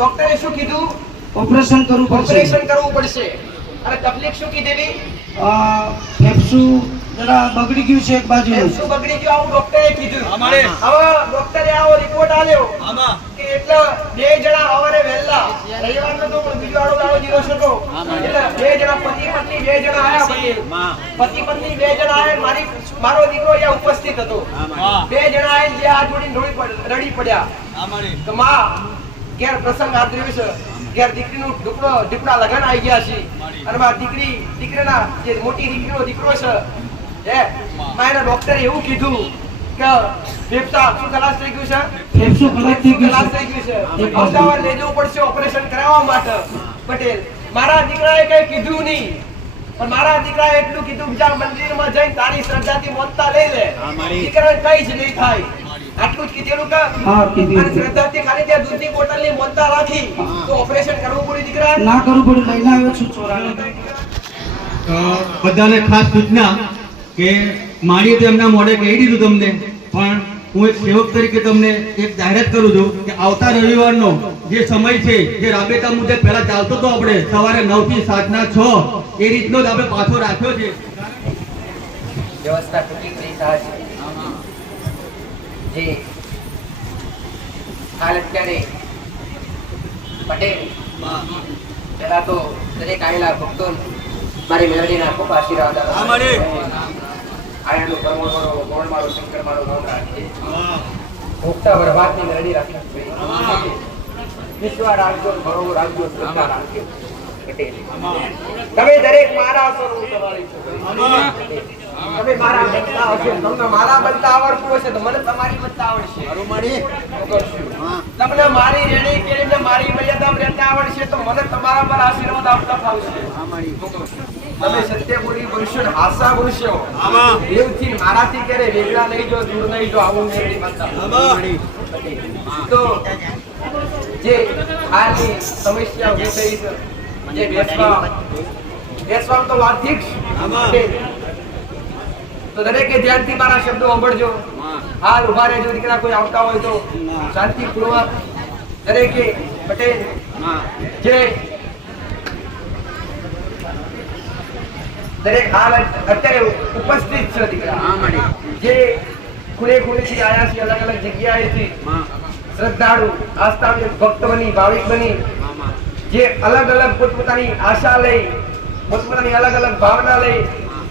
ડોક્ટરે શું કીધું? ઓપરેશન કરવું પડશે. ઓપરેશન કરવું પડશે. અને તકલીફ શું કીધેલી ફેફસું જરા બગડી ગયું છે એક બાજુ. શું બગડી ગયું આવું ડોક્ટરે કીધું. અમારે. હવે ડોક્ટરે આવો રિપોર્ટ આલ્યો. આમાં. કે એટલે બે જણા હવારે વહેલા રવિવારનો તો પણ બીજો આડો ગાળો દિવસ હતો એટલે બે જણા પતિ પત્ની બે જણા આયા પછી. પતિ પત્ની બે જણા આયા મારી મારો દીકરો અહીંયા ઉપસ્થિત હતો. બે જણા આયા જે હાથ જોડી રડી પડ્યા. અમારે તો માં ઘેર પ્રસંગ આદર્યો છે ઘેર દીકરીનું ઢુકડો ઢીપડા લગન આવી ગયા છે અને મારા દીકરી દીકરીના જે મોટી દીકરીનો દીકરો છે હે મારા ડોક્ટરે એવું કીધું કે ફેફસા શું ખલાસ થઈ ગયું છે? ફેફસું ખલાસ થઈ ગયું ખલાસ છે. થઈ ગયું છે. અમદાવાદ લઈ જવું પડશે ઓપરેશન કરાવવા માટે. પટેલ મારા દીકરાએ કઈ કીધું નહીં. પણ મારા દીકરાએ એટલું કીધું બીજા મંદિરમાં જઈને તારી શ્રદ્ધાથી મોતતા લઈ લે. દીકરા કઈ જ નહીં થાય. આટલું જ કીધેલું કે હા, કીધું. અને શ્રદ્ધાથી ખાલી ત્યાં દૂધની બોટલની મોનતા રાખી તો ઓપરેશન કરવું પડ્યું દીકરા. ના કરવું પડે લઈને આવ્યો છું છોરાને બધાને ખાસ સૂચના કે મારીએ તો એમના મોઢે કહી દીધું તમને પણ હું એક સેવક તરીકે તમને એક જાહેરાત કરું છું કે આવતા રવિવારનો જે સમય છે જે રાબેતા મુદ્દે પહેલા ચાલતો હતો આપણે સવારે નવથી સાંજના છ એ રીતનો જ આપણે પાછો રાખ્યો છે. વ્યવસ્થા તૂટી ગઈ સાહેબ જે હાલ અત્યારે પટેલ પહેલાં તો દરેક આવેલા ભક્તો મારી મેળવીના ખૂબ આશીર્વાદ. અમારે. પરમોળ મારો. ગોળ મારો શંકર મારો ગૌણ રાખજે ભોગતા વરભાતની મેળવી રાખી વિશ્વા રાખજો ભરો રાખજો શ્રદ્ધા રાખજો. પટેલ. તમે દરેક મારા સ્વરૂપ તમારી છું. તમે મારા બનતા હશો તમને મારા બનતા આવડતું હશે તો મને તમારી બનતા આવડશે. તો કરશું. તમને મારી રેડી કેળીને મારી મર્યાદામાં રહેતા આવડશે તો મને તમારા પર આશીર્વાદ આપતા ફાવશે તમે સત્ય બોલી બોલશો હાસા બોલશો. દેવથી મારાથી ક્યારે વેગળા નહીં જો દૂર નહીં જો આવું મેળવી બનતા તો જે હાલની સમસ્યા થઈ જે બેસવા તો. છે. તો દરેકે ધ્યાનથી મારા શબ્દો સાંભળજો. હાલ ઊભા રહેજો દીકરા કોઈ આવતા હોય તો. શાંતિપૂર્વક દરેકે પટેલ જે દરેક હાલ અત્યારે ઉપસ્થિત છે દીકરા. જે ખૂણે ખૂણેથી આયા છે અલગ અલગ જગ્યાએથી શ્રદ્ધાળુ આસ્થા ભક્ત બની ભાવિક બની. જે અલગ અલગ પોતપોતાની આશા લઈ પોતપોતાની અલગ અલગ ભાવના લઈ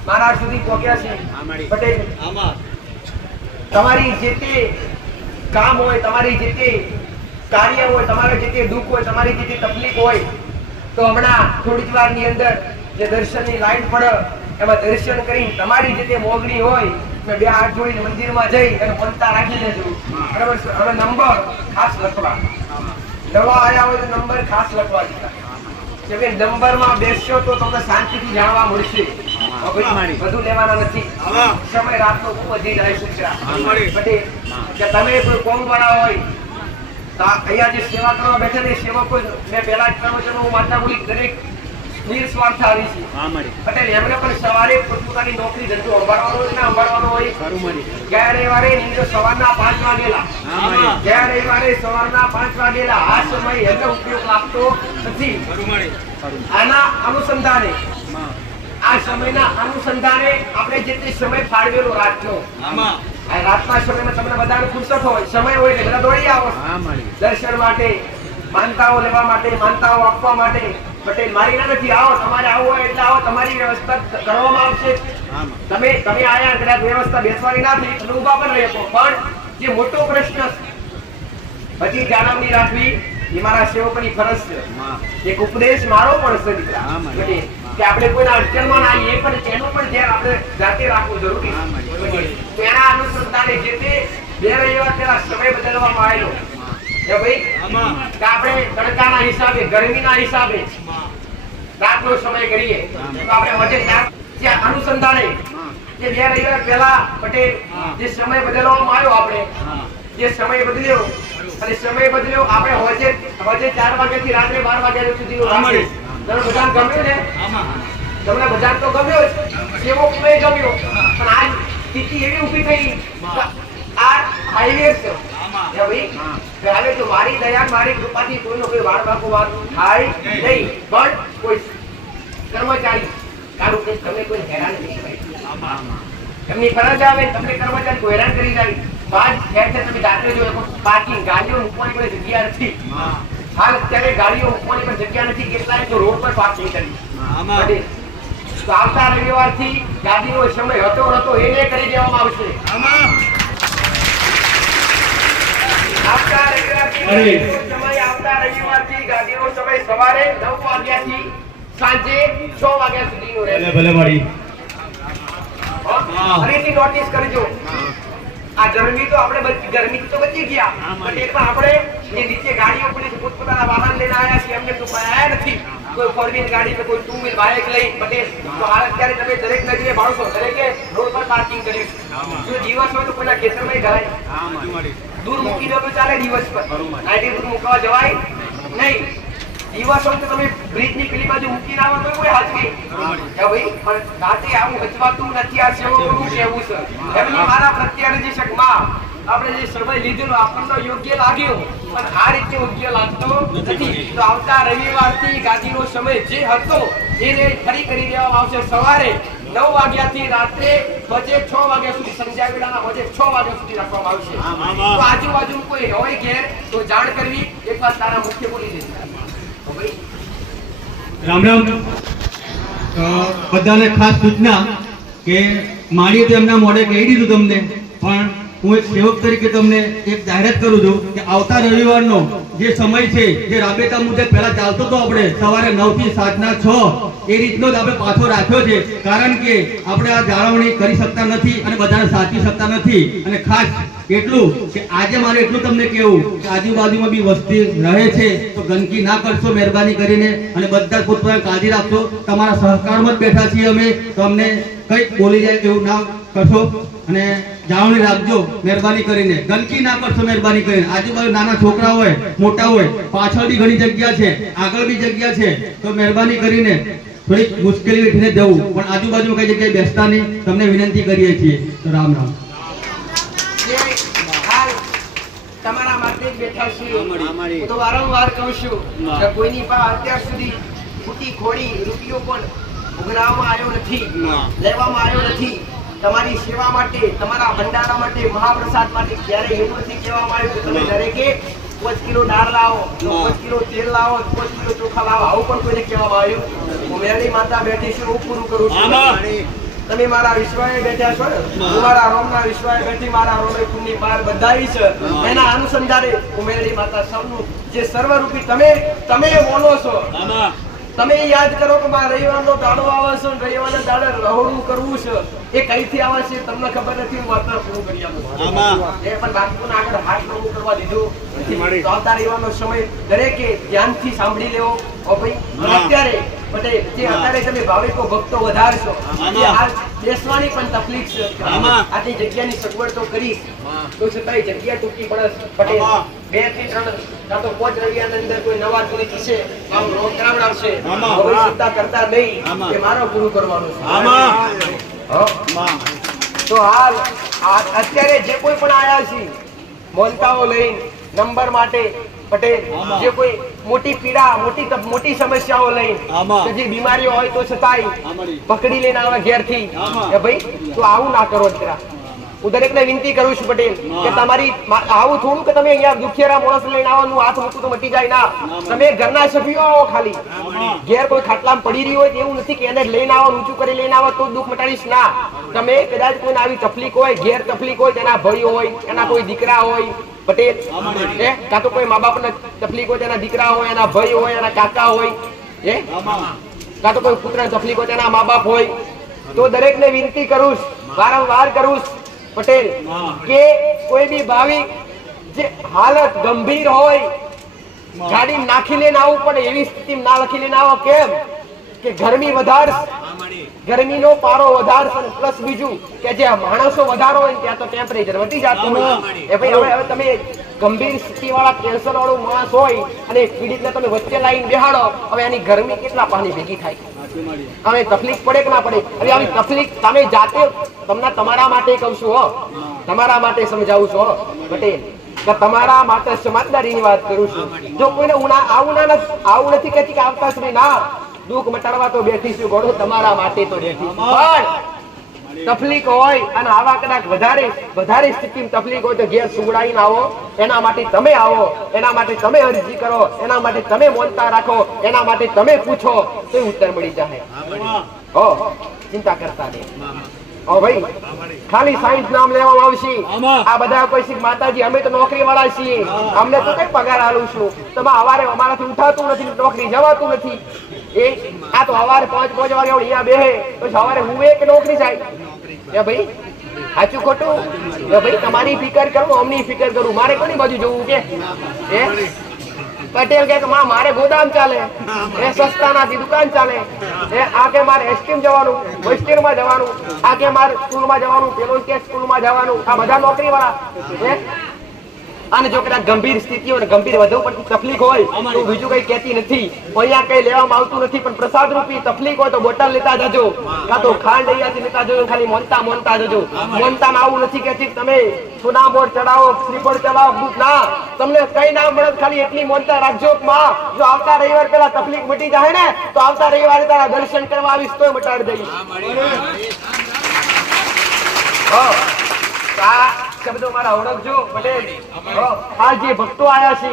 મારા સુધી પહોંચ્યા છે. પટેલ આમાં. તમારી જે તે કામ હોય તમારી જે તે કાર્ય હોય તમારે જે તે દુઃખ હોય તમારી જે તે તકલીફ હોય તો હમણાં થોડીક વાર વારની અંદર જે દર્શનની લાઈન પડે એમાં દર્શન કરીને તમારી જે તે મોગણી હોય મેં બે હાથ જોડીને મંદિરમાં જઈ અને મનતા રાખી લેજો. બરાબર છે? હવે નંબર ખાસ લખવા. નવા આયા હોય તો નંબર ખાસ લખવા દીધા. કે નંબરમાં બેસશો તો તમને શાંતિથી જાણવા મળશે. બધું લેવાના નથી. સમય રાતનો ખૂબ વધી જાય છે કે તમે કોઈ કોમ વાળા હોય તો અહીંયા જે સેવા કરવા બેઠા છે સેવકો મેં પહેલા જ પ્રવચનો હું માતા બોલી દરેક નિસ્વાર્થ આવી છે. પટેલ એમને પણ સવારે પોતપોતાની નોકરી ધંધો સંભાળવાનો હોય ને હોય ગયા રવિવારે સવારના પાંચ વાગેલા. ગયા રવિવારે સવારના પાંચ વાગેલા. આ સમય એમને ઉપયોગ લાગતો નથી. આના અનુસંધાને આ સમયના અનુસંધાને આપણે જે તે સમય ફાળવેલો રાતનો. આમાં. રાતના સમયમાં તમને બધાને ફુરસત હોય સમય હોય એટલે બધા દોડી આવો. દર્શન માટે માનતાઓ લેવા માટે માનતાઓ આપવા માટે. પટેલ મારી નથી. આવો તમારે આવવું હોય એટલે આવો. તમારી વ્યવસ્થા કરવામાં આવશે. તમે તમે આયા કદાચ વ્યવસ્થા બેસવાની નથી તમે ઊભા પણ રહી શકો પણ જે મોટો પ્રશ્ન છે હજી જાળવણી રાખવી એ મારા સેવકની ફરજ છે. એક ઉપદેશ મારો પણ છે દીકરા. કે આપણે કોઈના અડચણમાં ના આવીએ પણ તેનું પણ ધ્યાન આપણે જાતે રાખવું જરૂરી. પટેલ, અનુસંધાને જે તે બે રવિવાર પહેલા સમય બદલવામાં આવેલો કે ભાઈ કે આપણે તડકાના હિસાબે ગરમીના હિસાબે રાતનો સમય કરીએ તો આપણે વધે ત્યાં અનુસંધાને જે બે રવિવાર પહેલા પટેલ જે સમય બદલવામાં આવ્યો આપણે જે સમય બદલ્યો અને સમય બદલ્યો આપણે વચ્ચે હોજે ચાર વાગ્યાથી રાત્રે બાર વાગ્યા સુધી અમારે. તમને બધાને ગમ્યું ને? તમને બધાને તો ગમ્યો સેવો કોઈ ગમ્યો. પણ આજ સ્થિતિ એવી ઊભી થઈ. આ હાઈવે છે. હવે જો મારી દયા મારી કૃપાથી કોઈનો કોઈ વાળ બાકો વાત થાય નહીં. પણ કોઈ કર્મચારી કારણ કે તમે કોઈ હેરાન નહીં કરાય એમની ફરજ આવે, તમને કર્મચારી કોઈ હેરાન કરી જાય. બાદ ખેર તમે દાખલે જોયો પાર્કિંગ ગાડીઓ મૂકવાની કોઈ જગ્યા નથી. હાલ અત્યારે ગાડીઓ ઉપરની પણ જગ્યા નથી કેટલાય તો રોડ પર પાર્કિંગ કરી. તો આવતા રવિવારથી ગાડીનો સમય હતો હતો એને કરી દેવામાં આવશે. આવતા રવિવારથી સમય આવતા રવિવારથી ગાડીનો સમય સવારે નવ વાગ્યાથી સાંજે છ વાગ્યા સુધીનો ભલે રહેશે. ભલે મળી. ફરીથી નોટિસ કરજો. આ ગરમી તો આપણે ગરમી તો બચી ગયા. પણ એ પણ આપણે જે નીચે ગાડીઓ પણ પોતપોતાના વાહન લઈને આવ્યા છીએ એમને તો કોઈ આયા નથી. કોઈ ફોર વ્હીલ ગાડી કે કોઈ ટુ વ્હીલ બાઇક લઈ બટે તો હાલ અત્યારે તમે દરેક નગરીએ માણસો દરેકે રોડ પર પાર્કિંગ કર્યું છે. જો દિવસ હોય તો કોઈના ખેતરમાં ગણાય દૂર મૂકી દો તો ચાલે દિવસ પર. આથી દૂર મૂકવા જવાય? નહીં. દિવસ શબ્દ તમે બ્રિજની પેલી બાજુ મૂકીને આવો તો કોઈ કે ભાઈ, પણ રાતે આવું હચવાતું નથી, આ સેવકોનું કહેવું છે. એમની મારા પ્રત્યે રજીશકમાં આપણે જે સમય લીધેલો, આપણને યોગ્ય લાગ્યો, પણ આ રીતે યોગ્ય લાગતો નથી. તો આવતા રવિવારથી ગાદીનો સમય જે હતો, એને ફરી કરી દેવામાં આવશે. સવારે નવ વાગ્યાથી રાત્રે બજે છ વાગ્યા સુધી સંધ્યા વેળાના બજે છ વાગ્યા સુધી રાખવામાં આવશે. તો આજુબાજુ કોઈ હોય ઘેર, તો જાણ કરવી એકવાર તારા મુખ્ય બોલી ભાઈ રામ રામ. બધાને ખાસ સૂચના કે માણીએ તો એમના મોઢે કહી દીધું તમને પણ હું એક સેવક તરીકે તમને એક જાહેરાત કરું છું કે આવતા રવિવારનો જે સમય છે, જે રાબેતા મુદ્દે પહેલા ચાલતો હતો આપણે સવારે નવથી સાંજના છ, એ રીતનો જ આપણે પાછો રાખ્યો છે. કારણ કે આપણે આ જાળવણી કરી શકતા નથી અને બધાને સાચવી શકતા નથી. અને ખાસ એટલું કે આજે મારે એટલું તમને કહેવું કે આજુબાજુમાં બી વસ્તી રહે છે, તો ગંદકી ના કરશો મહેરબાની કરીને અને બધા પોતપોતાની કાળજી રાખશો તમારા સહકારમાં જ બેઠા છીએ અમે. તો અમને કંઈક બોલી જાય એવું ના કરશો અને જાળવણી રાખજો મહેરબાની કરીને. ગંદકી ના કરશો મહેરબાની કરીને. આજુબાજુ નાના છોકરા હોય મોટા હોય પાછળ બી ઘણી જગ્યા છે આગળ બી જગ્યા છે તો મહેરબાની કરીને થોડીક મુશ્કેલી વેઠીને જવું. પણ આજુબાજુ કઈ જગ્યાએ બેસતા નહીં. તમને વિનંતી કરીએ છીએ. તો રામ રામ. તમારા માટે બેઠા છીએ. હું તો વારંવાર કહું છું કે કોઈની પાસે અત્યાર સુધી ખૂટી ખોડી રૂપિયો પણ ઉઘરાવવામાં આવ્યો નથી. લેવામાં આવ્યો નથી. તમારી સેવા માટે તમારા ભંડારા માટે મહાપ્રસાદ માટે ક્યારે એવું નથી કહેવામાં આવ્યું કે તમે દરેકે પાંચ કિલો દાળ લાવો પાંચ કિલો તેલ લાવો પાંચ કિલો ચોખા લાવો. આવું પણ કોઈને કહેવામાં આવ્યું હું માતા બેઠી છું હું પૂરું કરું છું. તમે મારા વિશ્વાએ બેઠા છો હું મારા રોમના વિશ્વાએ બેઠી મારા રોમે કુંડની પાર બધાઈ છે. એના અનુસંધાને ઉમેરી માતા સૌનું જે સર્વરૂપી તમે તમે બોલો છો. તમે યાદ કરો કે મારા રવિવારનો દાડો આવે છે રવિવારના દાડે રહોડું કરવું છે. એ કઈથી આવે છે તમને ખબર નથી હું વાર્તા પૂરું કરી આપું. એ પણ બાળકોને આગળ હાથ નવું કરવા દીધું. આવતા રવિવારનો સમય દરેકે ધ્યાનથી સાંભળી લેવો. ઓ ભાઈ અત્યારે પટેલ જે અત્યારે તમે ભાવિકો ભક્તો વધારશો હાલ બેસવાની પણ તકલીફ છે. આટલી જગ્યાની સગવડ તો કરીશ તો છતાંય જગ્યા ટૂંકી પડે પટેલ બેથી ત્રણ કાં તો પાંચ રવિવારની અંદર કોઈ નવા કોઈ થશે આમ રોગ કરાવડાવશે હવે ચિંતા કરતા નહીં કે મારો પૂરું કરવાનો છે? તો હાલ અત્યારે જે કોઈ પણ આયા છે મોલતાઓ લઈને નંબર માટે પટેલ જે કોઈ મોટી પીડા મોટી મોટી સમસ્યાઓ લઈને જે બીમારીઓ હોય તો છતાંય પકડી લઈને આવે ઘેરથી. કે ભાઈ તો આવું ના કરો જરા. હું દરેકને વિનંતી કરું છું પટેલ કે તમારી આવું થોડું કે તમે અહીંયા દુખિયારા માણસ લઈને આવવાનું હાથ મૂકું તો મટી જાય ના. તમે ઘરના સભ્યો આવો ખાલી. ઘેર કોઈ ખાટલામાં પડી રહી હોય એવું નથી કે એને લઈને આવો ઊંચું કરી લઈને આવો તો દુઃખ મટાડીશ ના. તમે કદાચ કોઈને આવી તકલીફ હોય ઘેર તકલીફ હોય તેના ભાઈ હોય એના કોઈ દીકરા હોય પટેલ કાં તો કોઈ મા બાપને તકલીફ હોય તેના દીકરા હોય એના ભાઈ હોય એના કાકા હોય હે? કાં તો કોઈ પુત્ર તકલીફ હોય તેના મા બાપ હોય. તો દરેકને વિનંતી કરું વારંવાર કરું પટેલ કે કોઈ બી ભાવિક જે હાલત ગંભીર હોય ગાડી નાખી લઈને આવું પડે એવી સ્થિતિમાં ના લખી લઈને આવો. કેમ? કે ગરમી વધાર ગરમીનો પારો વધારશે અને પ્લસ બીજું કે જે માણસો વધારો હોય ત્યાં તો ટેમ્પરેચર વધી જતું હોય. એ ભાઈ હવે હવે તમે ગંભીર સ્થિતિ વાળા કેન્સર વાળું માણસ હોય અને પીડિતને તમે વચ્ચે લાઈન બેહાડો હવે એની ગરમી કેટલા પાણી ભેગી થાય? હવે તકલીફ પડે કે ના પડે? હવે આવી તકલીફ તમે જાતે તમને તમારા માટે કહું છું, હો. તમારા માટે સમજાવું છું, હો. પટેલ કે તમારા માટે સમાજદારીની વાત કરું છું. જો કોઈને ઉના આવું ના આવું નથી કહેતી કે આવતા શ્રી ના દુઃખ મટાડવા તો બેઠી છું ઘણું તમારા માટે તો બેઠી પણ તકલીફ હોય અને આવા કદાચ વધારે વધારે સ્થિતિમાં તકલીફ હોય તો ઘેર સુગડાઈને આવો. એના માટે તમે આવો એના માટે તમે અરજી કરો એના માટે તમે મોનતા રાખો એના માટે તમે પૂછો તો ઉત્તર મળી જાય. હો ચિંતા કરતા નહીં. ઓ ભાઈ ખાલી સાયન્સ નામ લેવામાં આવશે. આ બધા કોઈ શીખ માતાજી અમે તો નોકરી વાળા છીએ અમને તો કઈ પગાર આલું છું. તમે અવારે અમારાથી ઉઠાતું નથી નોકરી જવાતું નથી. એ આ તો અવારે પાંચ પાંચ વાગે અહીંયા બેહે તો સવારે હું એક નોકરી જાય. એ ભાઈ, સાચું ખોટું? એ ભાઈ, તમારી ફિકર કરું, અમની ફિકર કરું. મારે કોની બાજુ જોવું કે? એ પટેલ કે માં, મારે ગોદામ ચાલે. એ સસ્તાનાથી દુકાન ચાલે. એ આ કે મારે એસટીમ જવાનું વેસ્ટીમમાં જવાનું, આ કે મારે સ્કૂલમાં જવાનું, પેલો કે સ્કૂલમાં જવાનું, આ બધા નોકરી વાળા અને જો કદાચ ગંભીર સ્થિતિ હોય ગંભીર વધુ પડતી તકલીફ હોય તો બીજું કઈ કહેતી નથી. અહીંયા કઈ લેવામાં આવતું નથી પણ પ્રસાદ રૂપી તકલીફ હોય તો બોટલ લેતા જજો. કાં તો ખાંડ અહીંયાથી લેતા જજો ખાલી મોનતા મોનતા જજો. મોનતા આવું નથી કહેતી તમે સોના બોર્ડ ચડાવો શ્રીફળ ચડાવો દૂધ ના તમને કઈ ના મળે ખાલી એટલી મોનતા રાખજો માં જો આવતા રવિવાર પેલા તકલીફ મટી જાય ને તો આવતા રવિવારે તારા દર્શન કરવા આવીશ તોય મટાડી દઈશ. હા. શબ્દો મારા ઓળખજો પટેલ આ જે ભક્તો આયા છે,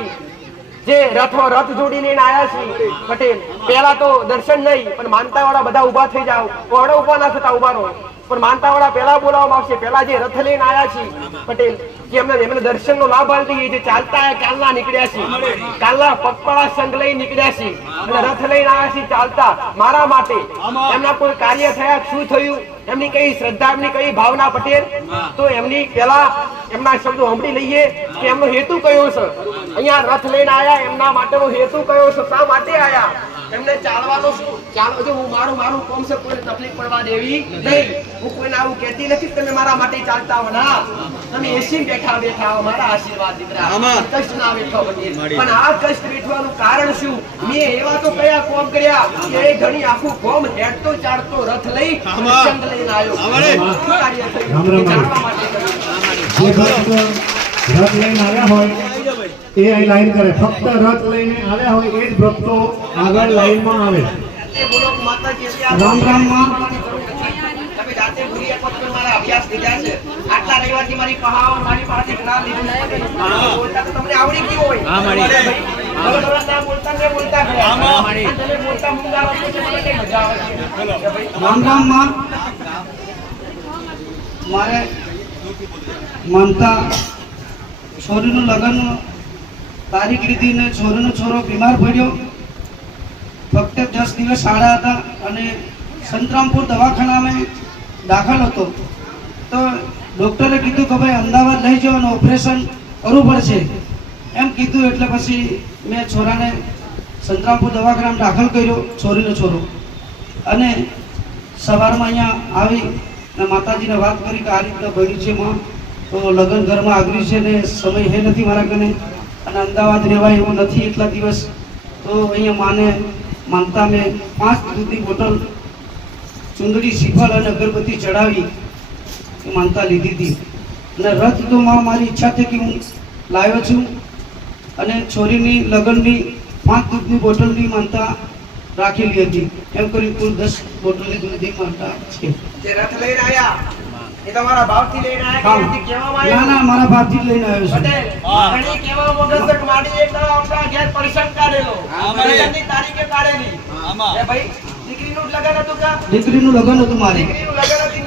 જે રથો રથ જોડી લઈને આયા છે, પટેલ પેલા તો દર્શન નહીં, પણ માનતા વાળા બધા ઊભા થઈ જાવ ઓળો ઊભા ના થતા ઊભા રહો. પણ માનતા વાળા પેલા બોલાવવામાં આવશે. પેલા જે રથ લઈને આવ્યા છે પટેલ એમને કોઈ કાર્ય થયા, શું થયું, એમની કઈ શ્રદ્ધા કઈ ભાવના, પટેલ? તો એમની પેલા એમના શબ્દો સાંભળી લઈએ કે એમનો હેતુ કયો છે? અહીંયા રથ લઈને આયા, એમના માટેનો હેતુ કયો છે? શા માટે આયા? એમને ચાલવાનો શું? ચાલો જો હું મારું મારું કોમ છે કોઈને તકલીફ પડવા દેવી નહીં. હું કોઈને આવું કહેતી નથી તમે મારા માટે ચાલતા હો. ના તમે એસી બેઠા બેઠા હો મારા આશીર્વાદ દીકરા. કષ્ટ ના બેઠો પટેલ પણ આ કષ્ટ બેઠવાનું કારણ શું? મેં એવા તો કયા કોમ કર્યા કે એ ઘણી આખું કોમ હેડતો ચાડતો રથ લઈ ચંદ લઈને આવ્યો. કાર્ય થયું? જાણવા માટે રથ લઈને આવ્યા હોય એ અહીં લાઈન કરે ફક્ત રથ લઈને આવ્યા હોય એ જ ભક્તો આગળ લાઈનમાં આવે રામ રામમાં. તમે જાતે ભૂલી શકો છો કે મારા અભ્યાસ લીધા છે આટલા રવિવારથી મારી પહાડ મારી પાસે જ્ઞાન લીધું છે. બોલતા તો તમને આવડી ગયું હોય હા, મારી. અરે ભાઈ, તમે થોડા ના બોલતા ને બોલતા ગયા. હા, મારી. અને તમે બોલતા મૂંગા છો તો મને કઈ મજા આવે છે. કે ભાઈ, રામ રામ મારે માનતા છોરીનું લગ્ન તારીખ લીધી ને છોરીનો છોરો બીમાર પડ્યો. ફક્ત દસ દિવસ સાડા હતા અને સંતરામપુર દવાખાનામાં દાખલ હતો. તો ડૉક્ટરે કીધું કે ભાઈ અમદાવાદ લઈ જાઓ અને ઓપરેશન કરવું પડશે. એમ કીધું એટલે પછી મેં છોરાને સંતરામપુર દવાખાનામાં દાખલ કર્યો, છોરીનો છોરો. અને સવારમાં અહીંયા આવી અને માતાજીને વાત કરી કે આ રીતના ભર્યું છે માં. તો લગ્ન ઘરમાં આગળ છે ને સમય હે નથી મારા કને. અને અમદાવાદ રહેવાય એવું નથી એટલા દિવસ. તો અહીંયા માને માનતા મેં પાંચ દૂધની બોટલ ચુંદડી, શ્રીફળ અને અગરબત્તી ચડાવી માનતા લીધી હતી. અને રથ તો માં, મારી ઈચ્છા થઈ કે હું લાવ્યો છું. અને છોરીની, લગ્નની પાંચ દૂધની બોટલની માનતા રાખેલી હતી. એમ કરી કુલ દસ બોટલની દૂધની માનતા છે. રથ લઈને આયા. એ તમારા ભાવથી લઈને આયા કે એમથી કહેવામાં આવ્યું? ના મારા ભાભી લઈને આવ્યો છું. ઘણી કહેવા વગર તક માડી એક દાડો આપણા ઘેર પ્રસંગ કાઢેલો. લગ્નની તારીખે કાઢેલી. એ ભાઈ, દીકરીનું જ લગ્ન હતું કા? દીકરીનું લગ્ન હતું મારી. દીકરીનું લગ્ન હતી.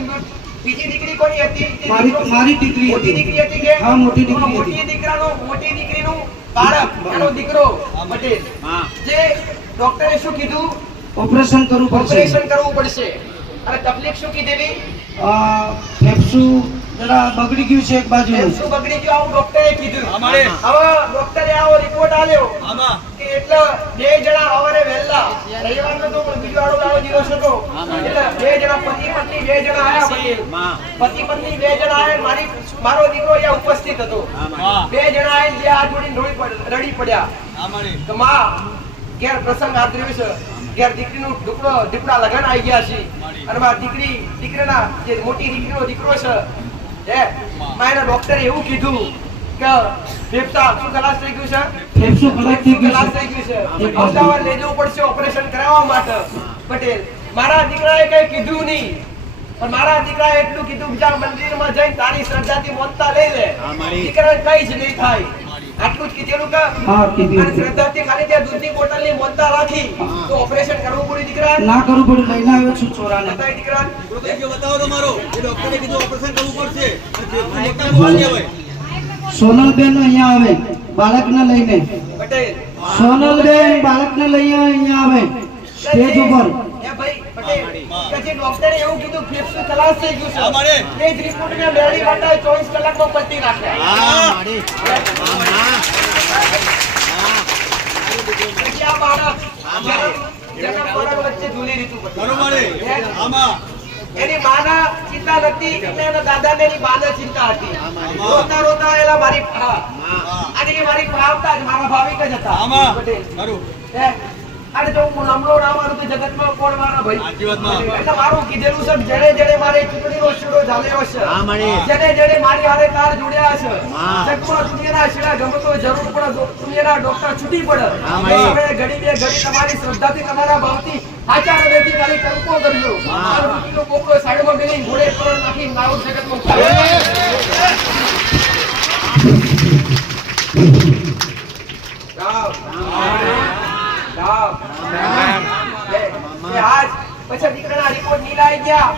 બીજી દીકરી કોની હતી? મારી મારી દીકરી મોટી હતી દીકરી હતી કે? હા મોટી દીકરી મોટી હતી. દીકરાનું મોટી દીકરીનું બાળક એનો દીકરો પટેલ. જે ડોક્ટરે શું કીધું? ઓપરેશન કરવું પડશે. ઓપરેશન કરવું પડશે. અને તકલીફ શું કીધી હતી? ફેફસું જરા બગડી ગયું છે એક બાજુ. એમ બગડી ગયું આવું ડોક્ટરે કીધું. હવે ડોક્ટરે આવો રિપોર્ટ આલ્યો કે એટલે બે જણા હવારે વહેલા રવિવારનો તો બીજો આડો દાડો દિવસ હતો. એટલે બે જણા પતિ પત્ની બે જણા આયા પટેલ પતિ. પત્ની બે જણા આયા મારી મારો દીકરો અહીંયા ઉપસ્થિત હતો. બે જણા આવીને બે હાથ જોડીને રડી રડી પડ્યા. તો માં ઘેર પ્રસંગ આદર્યો છે ઘેર દીકરીનું દીકરો દીકરા લગન આવી ગયા છે. અને મારી દીકરી દીકરાના જે મોટી દીકરીનો દીકરો છે હે? મારા ડોક્ટરે એવું કીધું કે ફેફસા શું ખલાસ થઈ ગયું છે? ફેફસું ખલાસ થઈ ગયું ખલાસ છે. થઈ ગયું છે? અમદાવાદ લઈ જવું પડશે ઓપરેશન કરાવવા માટે. પટેલ મારા દીકરાએ કઈ કીધું નહીં. પણ મારા દીકરાએ એટલું કીધું બીજા મંદિરમાં જઈને તારી શ્રદ્ધાથી મોનતા લઈ લે. દીકરા દીકરાને કઈ જ નહીં થાય. આટલું જ કીધેલું કે હા, કીધું. અને શ્રદ્ધાથી ખાલી ત્યાં દૂધની બોટલની મોનતા રાખી તો ઓપરેશન કરવું પડ્યું દીકરા. ના કરવું પડ્યું લઈને આવ્યો છું છોરાને બતાવી દીકરા. બતાવો તમારો એ ડોક્ટરે કીધું ઓપરેશન કરવું પડશે. અને જે મોટા મોટા કહેવાય સોનલબેન અહીંયા આવે બાળકને લઈને. સોનલબેન બાળકને લઈને અહીંયા આવે સ્ટેજ ઉપર. એ ભાઈ પટેલ ડોક્ટરે એવું કીધું ફેફસું ખલાસ થઈ ગયું હા, મારે. એ જ રિપોર્ટને મેળવી માટે 24 કલાકમાં પલટી નાખે હા મારી. હા. આ બાળક જન્મ- જન્મ વચ્ચે ઝૂલી રીતું બરોબર આમાં એની માના ચિંતા નથી એટલે એના દાદાને એની માના ચિંતા હતી. રોતા રોતા એલા મારી અને એ મારી ભાવતા જ મારા ભાવિક જ હતા. આમાં? અને જો હું નમરો ના મારું તો જગતમાં કોણ મારા ભાઈ. એટલે મારું કીધેલું છે જેણે જેણે મારે ચૂંટણીનો શીરો ઝાલ્યો છે. જેણે જેણે મારી હારે તાર જોડ્યા છે હા. જગમાં દુનિયાના શીરા ગમતો જરૂર દો- દુનિયાના ડોક્ટર છૂટી પડે હા, મારી. તમે ઘડી બે ઘડી તમારી શ્રદ્ધાથી તમારા ભાવથી આચાર દેતી ખાલી કંકો કરજો મારો બુદ્ધિનો કોકરો સાઈડમાં મેલી ઘોડે પર નાખી મારું જગતમાં ઉતારો. રામ. રામ. એ, એ આજ પછી દીકરાના રિપોર્ટ નીલા આવી ગયા.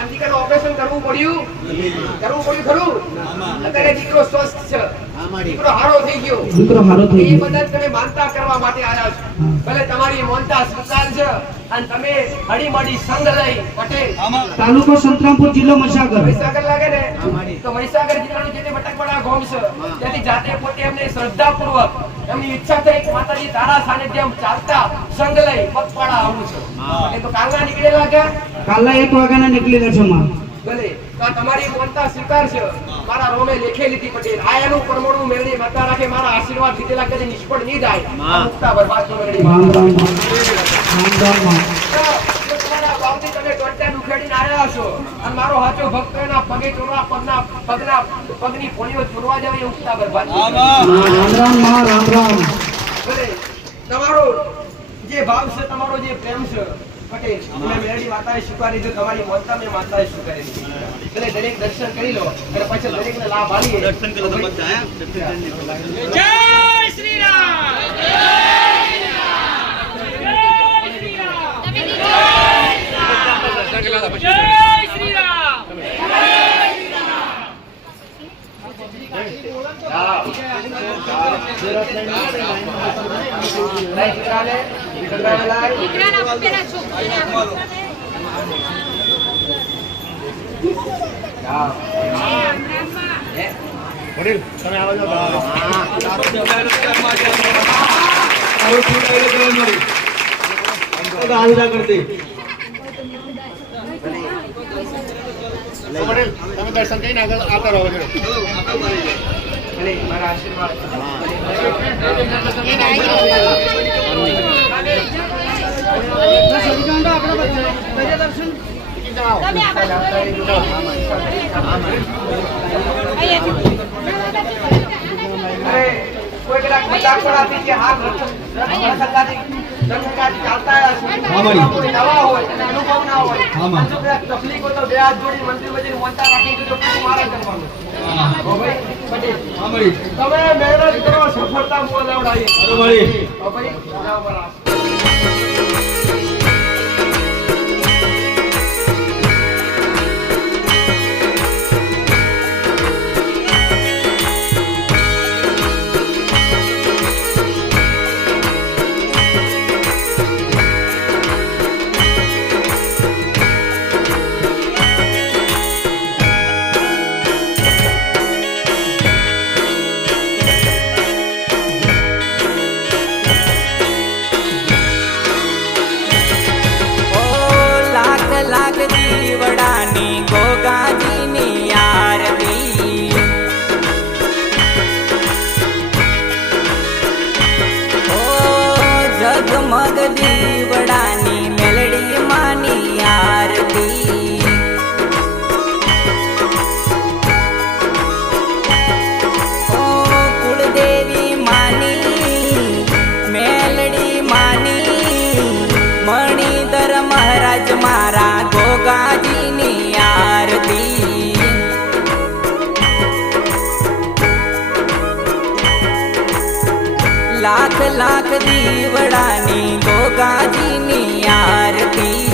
એમ દીકરાનું ઓપરેશન કરવું પડ્યું. કરવું પડ્યું ખરું? અત્યારે દીકરો સ્વસ્થ છે. દીકરો હારો થઈ ગયો. દીકરો હારો થઈ એ મદદ તમે માનતા કરવા માટે આવ્યા છો. ભલે તમારી મોનતા સ્વીકાર છે અને તમે હળીમળી સંગ લઈ પટેલ તાલુકો સંતરામપુર જિલ્લો મહીસાગર. મહીસાગર લાગે ને? તો મહીસાગર જિલ્લાનું જે બટકવાડા ગોમ છે ત્યાંથી જાતે પોતે એમને શ્રદ્ધાપૂર્વક એમની ઈચ્છા થઈ કે માતાજી તારા સાનિધ્યમ ચાલતા સંગ લઈ પગપાળા આવું છે. એટલે તો કાલના નીકળેલા કે કાલના એક વાગ્યાના નીકળેલા છે માં ભલે. તો તમારી મોનતા સ્વીકાર છે. મારા રોમે લેખે લીધી પટેલ. આયાનું પરમાણુ મેળવી માતા રાખે મારા આશીર્વાદ લીધેલા કદી નિષ્ફળ નહીં જાય. મુક્તા બરબાદ નો મેળવી રામ રામ રામ રામ રામ તો જો તમારા ભાવથી તમે ટોટિયા ઉખેડીને આવ્યા છો અને મારો હાચો ભક્ત એના પગે ચોરવા પગના પગના પગની પોણીઓ ચોરવા જાવ એ ઉગતા બરબાદ થઈ જાય. આમાં રામ રામ રામ રામ. તમારો જે ભાવ છે તમારો જે પ્રેમ છે પટેલ મેં મેરડી માતાએ સ્વીકારી દીધું તમારી મોનતા મેં માતાએ સ્વીકારી દીધી ભલે દરેક દર્શન કરી લો અને પછી દરેકને લાભ આલીએ દર્શન કરો તો બધા? જય શ્રી રામ. જય શ્રી રામ જય શ્રી રામ લાય દીકરાને, દીકરાને લાય. દીકરાના પેલા છોકરીને આપો. હે? તારો દીકરાનો પ્રેમ માટે તારો દીકરાનો પ્રેમ મળી. આમ તો આલજા કરતી. મારા આશીર્વાદ તમે આ બાજુ અરે, કોઈ કદાચ મજાક પડાતી કે તકલીફ હોય તો બે હાથ જોડી મંદિર બધી મોનતા રાખી દીધો મારા કરવાનું. તમે મહેનત કરો સફળતા બોલાવડાવી બરાબર. લાખ દીવડાની ગોગાજીની આરતી